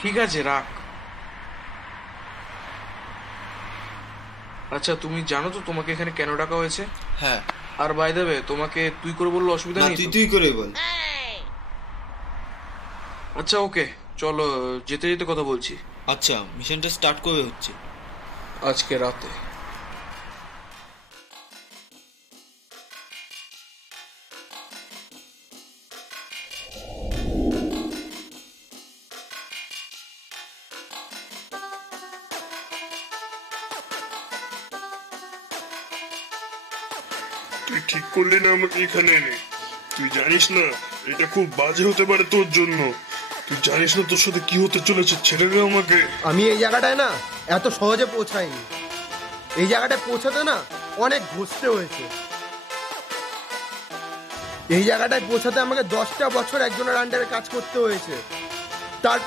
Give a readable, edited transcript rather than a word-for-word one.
ঠিক আছে, রাখ। আচ্ছা, তুমি জানো তো তোমাকে এখানে কেন ডাকা হয়েছে? হ্যাঁ। আর বাই দ্য ওয়ে, তোমাকে তুই করে বললে অসুবিধা না, নেই তুই তো? তুই করে বল। আচ্ছা, ওকে, চলো যেতে যেতে কথা বলছি। আচ্ছা, মিশনটা স্টার্ট কবে হচ্ছে? আজকে রাতে। তুই ঠিক করলি না আমাকে এখানে এনে? তুই জানিস না এটা খুব বাজে হতে পারে তোর জন্য? তুই জানিস না তোর সাথে কি হতে চলেছে? ছেড়ে দে আমাকে। আমি এই জায়গাটায় না এত সহজে পৌঁছাইনি। এই জায়গাটায় পৌঁছাতে না অনেক ঘষতে হয়েছে। এই জায়গাটায় পৌঁছাতে আমাকে 10টা বছর একজনের আন্ডারে কাজ করতে হয়েছে। তার